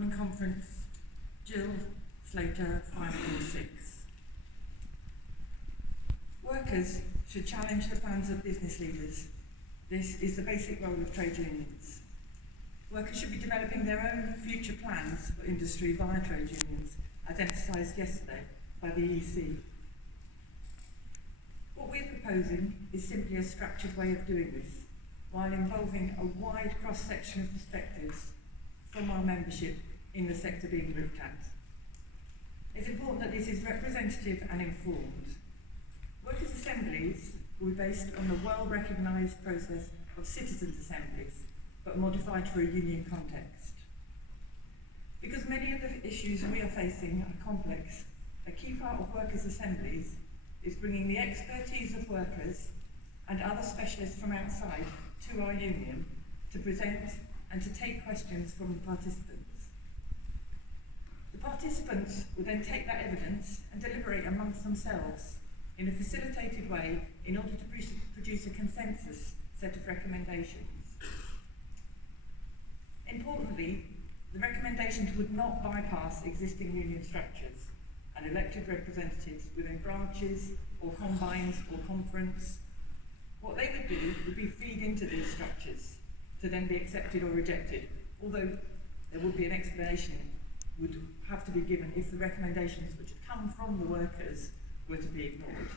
Morning Conference, Jill Slater, 546. Workers should challenge the plans of business leaders. This is the basic role of trade unions. Workers should be developing their own future plans for industry via trade unions, as emphasised yesterday by the EC. What we're proposing is simply a structured way of doing this, while involving a wide cross-section of perspectives from our membership in the sector being looked at. It's important that this is representative and informed. Workers' assemblies will be based on the well-recognised process of citizens' assemblies, but modified for a union context. Because many of the issues we are facing are complex, a key part of workers' assemblies is bringing the expertise of workers and other specialists from outside to our union to present and to take questions from the participants. The participants will then take that evidence and deliberate amongst themselves in a facilitated way in order to produce a consensus set of recommendations. Importantly, the recommendations would not bypass existing union structures and elected representatives within branches or combines or conference. What they would do would be feed into these structures to then be accepted or rejected, although there would be an explanation would have to be given if the recommendations which come from the workers were to be ignored.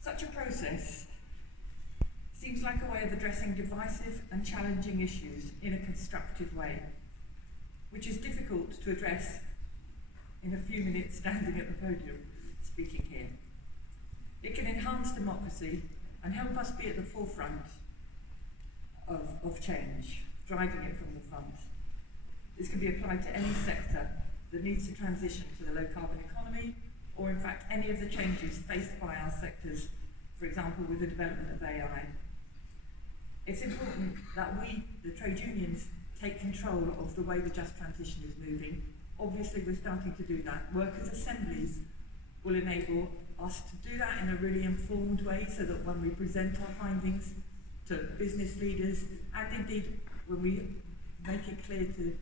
Such a process seems like a way of addressing divisive and challenging issues in a constructive way, which is difficult to address in a few minutes standing at the podium speaking here. It can enhance democracy and help us be at the forefront of change, driving it from the front. This can be applied to any sector that needs to transition to the low carbon economy, or in fact any of the changes faced by our sectors, for example with the development of AI. It's important that we, the trade unions, take control of the way the just transition is moving. Obviously we're starting to do that. Workers' assemblies will enable us to do that in a really informed way, so that when we present our findings to business leaders, and indeed when we make it clear to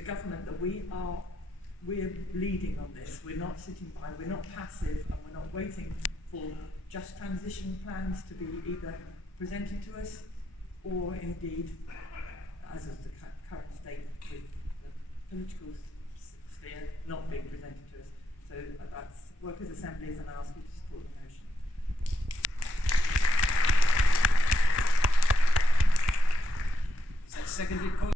government that we're leading on this, we're not sitting by, we're not passive, and we're not waiting for just transition plans to be either presented to us or indeed, as is the current state with the political sphere, not being presented to us. So that's workers' assemblies, and I ask you to support the motion. Is that seconded?